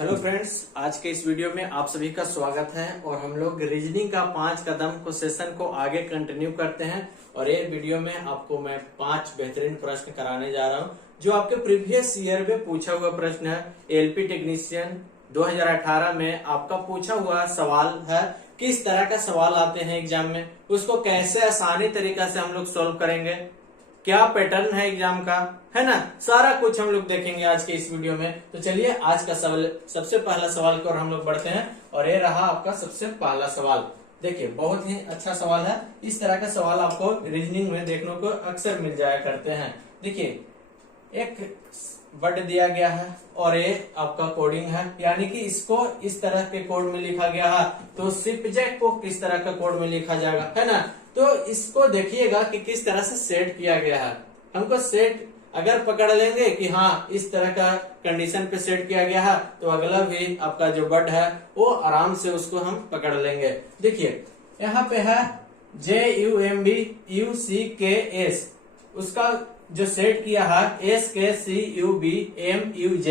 Hello friends, आज के इस वीडियो में आप सभी का स्वागत है और हम लोग रीजनिंग का 5 कदम को सेशन को आगे कंटिन्यू करते हैं। और ये वीडियो में आपको मैं 5 बेहतरीन प्रश्न कराने जा रहा हूं जो आपके प्रीवियस ईयर में पूछा हुआ प्रश्न है। एलपी टेक्नीशियन 2018 में आपका पूछा हुआ सवाल है। किस तरह का सवाल आते हैं एग्जाम में, उसको कैसे आसानी तरीका से हम लोग सोल्व करेंगे, क्या पैटर्न है एग्जाम का, है ना, सारा कुछ हम लोग देखेंगे आज के इस वीडियो में। तो चलिए आज का सवाल, सबसे पहला सवाल की ओर हम लोग बढ़ते हैं। और ये रहा आपका सबसे पहला सवाल। देखिए बहुत ही अच्छा सवाल है। इस तरह का सवाल आपको रीजनिंग में देखने को अक्सर मिल जाया करते हैं। देखिए एक वर्ड दिया गया है और ये आपका कोडिंग है, यानी कि इसको इस तरह के कोड में लिखा गया है। तो सिपजेक को किस तरह का कोड में लिखा जाएगा, है ना। तो इसको देखिएगा कि किस तरह से सेट किया गया है। हमको सेट अगर पकड़ लेंगे कि हाँ इस तरह का कंडीशन पे सेट किया गया है, तो अगला भी आपका जो वर्ड है वो आराम से उसको हम पकड़ लेंगे। देखिए यहाँ पे है JUMBUCKS, उसका जो सेट किया है SKCUBMUJ।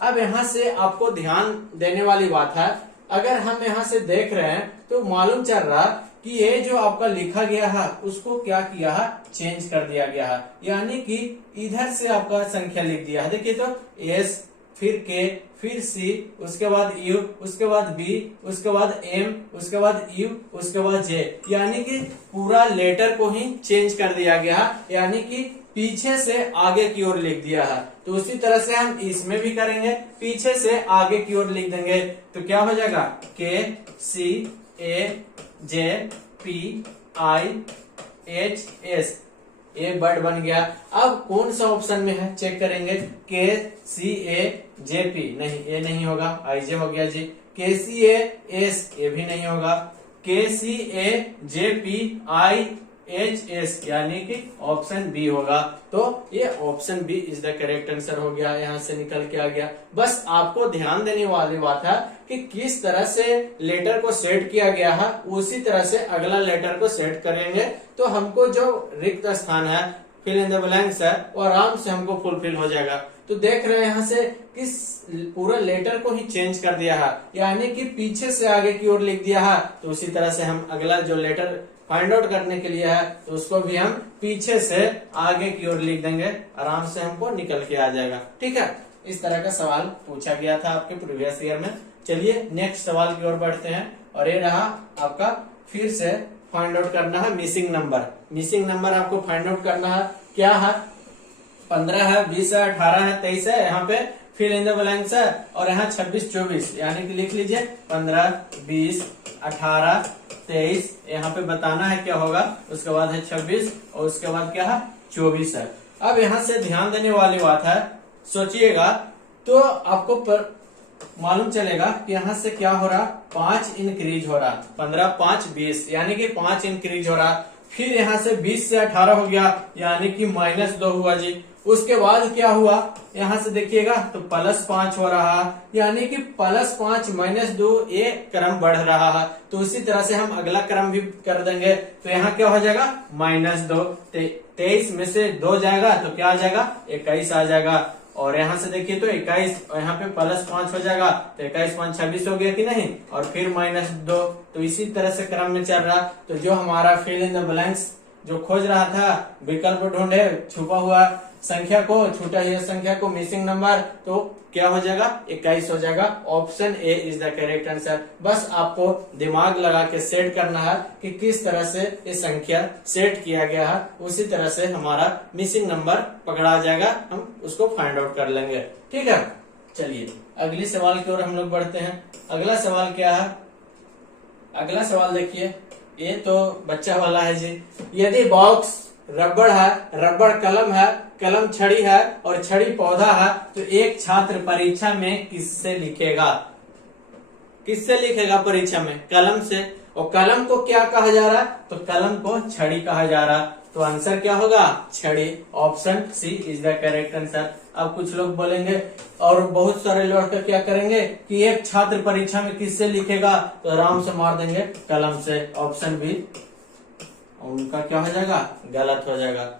अब यहाँ से आपको ध्यान देने वाली बात है, अगर हम यहाँ से देख रहे हैं तो मालूम चल रहा कि ये जो आपका लिखा गया है उसको क्या किया है, चेंज कर दिया गया है। यानी कि इधर से आपका संख्या लिख दिया है। देखिए तो S, फिर K, फिर C, उसके बाद U, उसके बाद B, उसके बाद M, उसके बाद U, उसके बाद J, यानी कि पूरा लेटर को ही चेंज कर दिया गया है, यानी कि पीछे से आगे की ओर लिख दिया है। तो उसी तरह से हम इसमें भी करेंगे, पीछे से आगे की ओर लिख देंगे। तो क्या हो जाएगा, KCAJPIHS, ये वर्ड बन गया। अब कौन सा ऑप्शन में है चेक करेंगे। KCAJP नहीं, ये नहीं होगा, IJ हो गया जी। KCAS ये भी नहीं होगा। KCAJPIHS यानी कि ऑप्शन बी होगा। तो ये option B is the correct answer हो गया, यहाँ से निकल के आ गया। बस आपको ध्यान देने वाली बात है कि किस तरह से लेटर को सेट किया गया है, उसी तरह से अगला लेटर को सेट करेंगे। तो हमको जो रिक्त स्थान है, फिल इन द ब्लैंक्स है, वो आराम से हमको फुलफिल हो जाएगा। तो देख रहे हैं यहाँ से किस पूरा लेटर को ही चेंज कर दिया है, यानी कि पीछे से आगे की ओर लिख दिया है। तो उसी तरह से हम अगला जो लेटर फाइंड आउट करने के लिए है, तो उसको भी हम पीछे से आगे की ओर लिख देंगे, आराम से हमको निकल के आ जाएगा। ठीक है, इस तरह का सवाल पूछा गया था आपके प्रीवियस ईयर में। चलिए नेक्स्ट सवाल की ओर बढ़ते हैं। और ये रहा आपका, फिर से फाइंड आउट करना है मिसिंग नंबर। मिसिंग नंबर आपको फाइंड आउट करना है, क्या है, 15 है, 20 है, 18 है, 23 है, यहाँ पे फिल इन द ब्लैंक्स है, और यहाँ 26, 24, यानी कि लिख लीजिए 15, 20, 18, 23, यहाँ पे बताना है क्या होगा। उसके बाद है 26 और उसके बाद क्या है, 24 है। अब यहाँ से ध्यान देने वाली बात है, सोचिएगा तो आपको मालूम चलेगा कि यहाँ से क्या हो रहा, 5 इंक्रीज हो रहा, 15, 5, 20, यानी कि 5 इंक्रीज हो रहा। फिर यहाँ से 20 से 18 हो गया, यानी कि -2 हुआ जी। उसके बाद क्या हुआ, यहाँ से देखिएगा तो +5 हो रहा, यानी कि +5 -2, ये क्रम बढ़ रहा है। तो उसी तरह से हम अगला क्रम भी कर देंगे। तो यहाँ क्या हो जाएगा, -2, 23 में से 2 जाएगा तो क्या आ जाएगा, 21 आ जाएगा। और यहाँ से देखिए तो 21, और यहाँ पे +5 हो जाएगा, तो 21, 5, 26 हो गया कि नहीं, और फिर -2। तो इसी तरह से क्रम में चल रहा। तो जो हमारा फिल इन द ब्लैंक्स जो खोज रहा था, विकल्प ढूंढे छुपा हुआ संख्या को, छूटा हुआ संख्या को, मिसिंग नंबर, तो क्या हो जाएगा, 21 हो जाएगा। Option A is the correct answer. बस आपको दिमाग लगा के सेट करना है कि किस तरह से ये संख्या सेट किया गया है, उसी तरह से हमारा मिसिंग नंबर पकड़ा जाएगा, हम उसको फाइंड आउट कर लेंगे। ठीक है, चलिए अगली सवाल की ओर हम लोग बढ़ते हैं। अगला सवाल क्या है, अगला सवाल देखिए, ये तो बच्चा वाला है जी। यदि बॉक्स रबड़ है, रबड़ कलम है, कलम छड़ी है और छड़ी पौधा है, तो एक छात्र परीक्षा में किससे लिखेगा, किससे लिखेगा परीक्षा में, कलम से। और कलम को क्या कहा जा रहा है, तो कलम को छड़ी कहा जा रहा। तो आंसर क्या होगा, छड़ी। Option C is the correct answer. अब कुछ लोग बोलेंगे और बहुत सारे लोग क्या करेंगे कि एक छात्र परीक्षा में किससे लिखेगा, तो आराम से मार देंगे कलम से। ऑप्शन बी उनका क्या हो जाएगा, गलत हो जाएगा।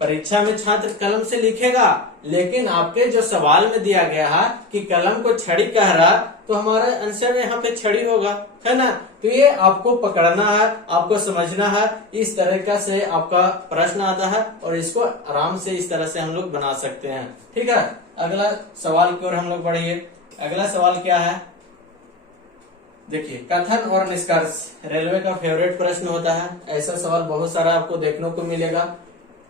परीक्षा में छात्र कलम से लिखेगा, लेकिन आपके जो सवाल में दिया गया है कि कलम को छड़ी कह रहा, तो हमारा आंसर यहाँ पे छड़ी होगा, है ना। तो ये आपको पकड़ना है, आपको समझना है, इस तरीका से आपका प्रश्न आता है और इसको आराम से इस तरह से हम लोग बना सकते हैं। ठीक है, अगला सवाल की ओर हम लोग बढ़िए। अगला सवाल क्या है, देखिए, कथन और निष्कर्ष रेलवे का फेवरेट प्रश्न होता है। ऐसा सवाल बहुत सारा आपको देखने को मिलेगा।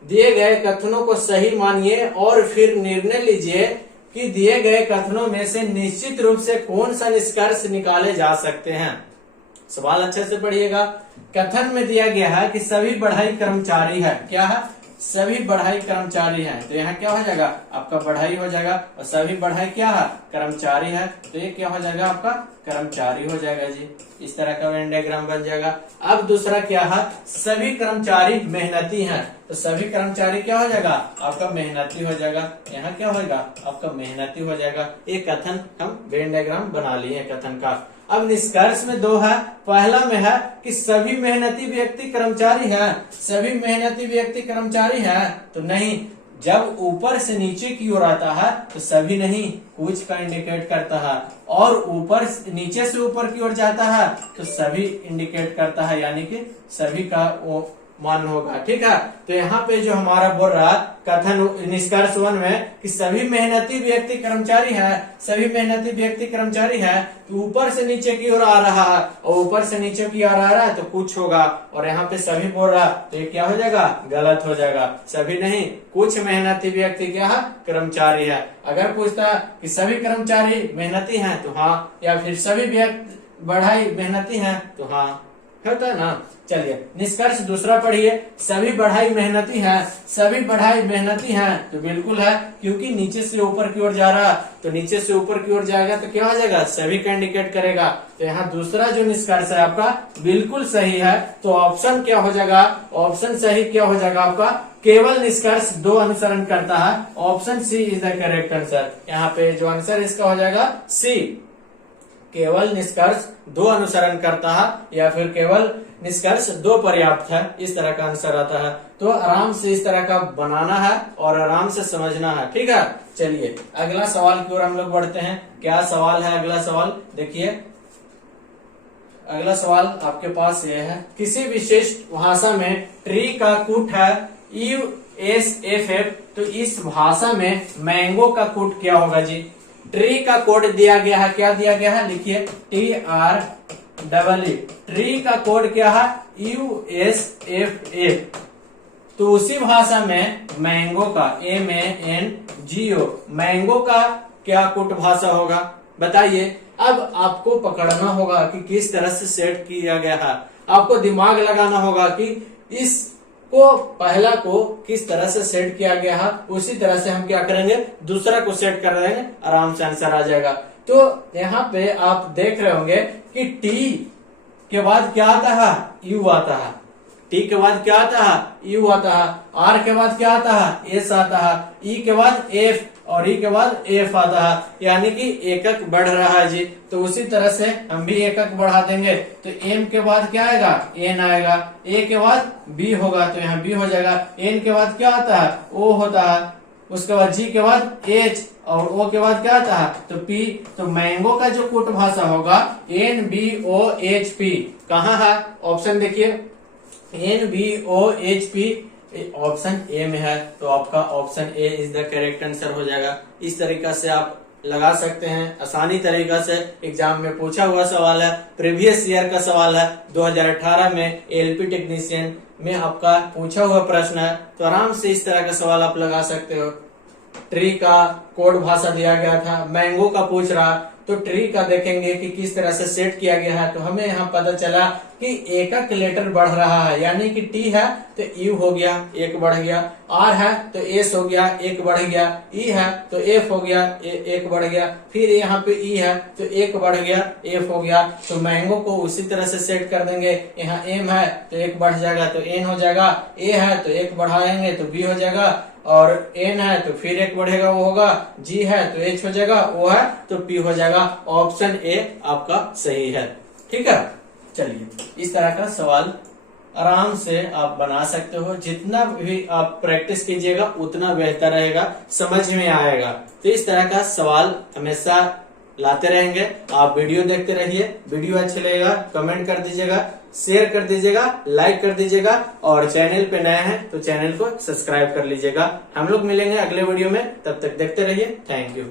दिए गए कथनों को सही मानिए और फिर निर्णय लीजिए कि दिए गए कथनों में से निश्चित रूप से कौन सा निष्कर्ष निकाले जा सकते हैं। सवाल अच्छे से पढ़िएगा। कथन में दिया गया है कि सभी बढ़ई कर्मचारी है, क्या है, सभी बढ़ई कर्मचारी है, तो यहाँ क्या हो जाएगा, आपका बढ़ई हो जाएगा, और सभी बढ़ई क्या है, कर्मचारी है, तो ये क्या हो जाएगा, आपका कर्मचारी हो जाएगा जी। इस तरह का वेन डायग्राम बन जाएगा। अब दूसरा क्या है, सभी कर्मचारी मेहनती हैं, तो सभी कर्मचारी क्या हो जाएगा, आपका मेहनती हो जाएगा। यहाँ क्या होगा, आपका मेहनती हो जाएगा। ये कथन हम वेन डायग्राम बना लिए कथन का। अब निष्कर्ष में दो है। पहला में है कि सभी मेहनती व्यक्ति कर्मचारी है, सभी मेहनती व्यक्ति कर्मचारी है, तो नहीं, जब ऊपर से नीचे की ओर आता है तो सभी नहीं, कुछ का इंडिकेट करता है, और ऊपर नीचे से ऊपर की ओर जाता है तो सभी इंडिकेट करता है, यानी कि सभी का वो मान होगा। ठीक है, तो यहाँ पे जो हमारा बोल रहा कथन निष्कर्ष 1 में कि सभी मेहनती व्यक्ति कर्मचारी है, सभी मेहनती व्यक्ति कर्मचारी है, तो ऊपर से नीचे की ओर आ रहा है, और ऊपर से नीचे की ओर आ रहा है तो कुछ होगा, और यहाँ पे सभी बोल रहा तो ये क्या हो जाएगा, गलत हो जाएगा। सभी नहीं, कुछ मेहनती व्यक्ति क्या है, कर्मचारी है। अगर पूछता कि सभी कर्मचारी मेहनती हैं तो हाँ, या फिर सभी व्यक्ति बढ़ाई मेहनती हैं तो हाँ, होता है ना। चलिए निष्कर्ष दूसरा पढ़िए। सभी बढ़ाई मेहनती हैं, सभी बढ़ाई मेहनती हैं, तो बिल्कुल है, क्योंकि नीचे से ऊपर की ओर जा रहा, तो नीचे से ऊपर की ओर जाएगा तो क्या हो जाएगा, सभी का इंडिकेट करेगा। तो यहाँ दूसरा जो निष्कर्ष है आपका बिल्कुल सही है। तो ऑप्शन क्या हो जाएगा, ऑप्शन सही क्या हो जाएगा आपका, केवल निष्कर्ष 2 अनुसरण करता है। Option C is the correct answer. यहाँ पे जो आंसर इसका हो जाएगा सी, केवल निष्कर्ष 2 अनुसरण करता है, या फिर केवल निष्कर्ष 2 पर्याप्त है, इस तरह का आंसर आता है। तो आराम से इस तरह का बनाना है और आराम से समझना है। ठीक है, चलिए अगला सवाल की ओर हम लोग बढ़ते हैं। क्या सवाल है अगला सवाल, देखिए अगला सवाल आपके पास ये है, किसी विशेष भाषा में ट्री का कूट है USFF, तो इस भाषा में मैंगो का कूट क्या होगा जी। ट्री का कोड दिया गया है, क्या दिया गया है, लिखिए TREE, ट्री का कोड क्या है, USFF। तो उसी भाषा में मैंगो का MANGO, मैंगो का क्या कोड भाषा होगा, बताइए। अब आपको पकड़ना होगा कि किस तरह से सेट किया गया है, आपको दिमाग लगाना होगा कि इस को पहला को किस तरह से सेट किया गया है, उसी तरह से हम क्या करेंगे, दूसरा को सेट कर देंगे, आराम से आंसर आ जाएगा। तो यहाँ पे आप देख रहे होंगे कि टी के बाद क्या आता है, यू आता है, टी के बाद क्या आता है, यू आता है, आर के बाद क्या आता है, एस आता है, ई के बाद एफ, और ई के बाद एफ आता है, यानी कि एकक बढ़ रहा है जी। तो उसी तरह से हम भी एकक बढ़ा देंगे, तो एम के बाद क्या आएगा, एन आएगा, ए के बाद बी होगा, तो यहाँ बी हो जाएगा, एन के बाद क्या आता है, ओ होता है, उसके बाद जी के बाद एच, और ओ के बाद क्या आता है, तो पी। तो मैंगो का जो कूट भाषा होगा NBOHP, कहाँ है, ऑप्शन देखिए NBOHP, ऑप्शन ए में है, तो आपका option A is the correct answer हो जाएगा। इस तरीका से आप लगा सकते हैं, आसानी तरीका से। एग्जाम में पूछा हुआ सवाल है, प्रीवियस ईयर का सवाल है, 2018 में LP टेक्नीशियन में आपका पूछा हुआ प्रश्न है, तो आराम से इस तरह का सवाल आप लगा सकते हो। ट्री का कोड भाषा दिया गया था, मैंगो का पूछ रहा, तो ट्री का देखेंगे कि किस तरह से सेट किया गया है, तो हमें यहाँ पता चला कि एकक लेटर बढ़ रहा है, यानी कि टी है तो यू हो गया, एक बढ़ गया, आर है तो एस हो गया, एक बढ़ गया, ई है तो एफ हो गया, एक बढ़ गया, फिर यहाँ पे ई है तो एक बढ़ गया, एफ हो गया। तो मैंगो को उसी तरह से सेट कर देंगे, यहाँ एम है तो एक बढ़ जाएगा तो एन हो जाएगा, ए है तो एक बढ़ाएंगे तो बी हो जाएगा, और एन है तो फिर एक बढ़ेगा वो होगा, जी है तो एच हो जाएगा, ओ है तो पी हो जाएगा। ऑप्शन ए आपका सही है। ठीक है, चलिए इस तरह का सवाल आराम से आप बना सकते हो। जितना भी आप प्रैक्टिस कीजिएगा उतना बेहतर रहेगा, समझ में आएगा। तो इस तरह का सवाल हमेशा लाते रहेंगे। आप वीडियो देखते रहिए। वीडियो अच्छा लगेगा कमेंट कर दीजिएगा, शेयर कर दीजिएगा, लाइक कर दीजिएगा, और चैनल पे नए हैं तो चैनल को सब्सक्राइब कर लीजिएगा। हम लोग मिलेंगे अगले वीडियो में, तब तक देखते रहिए। Thank you.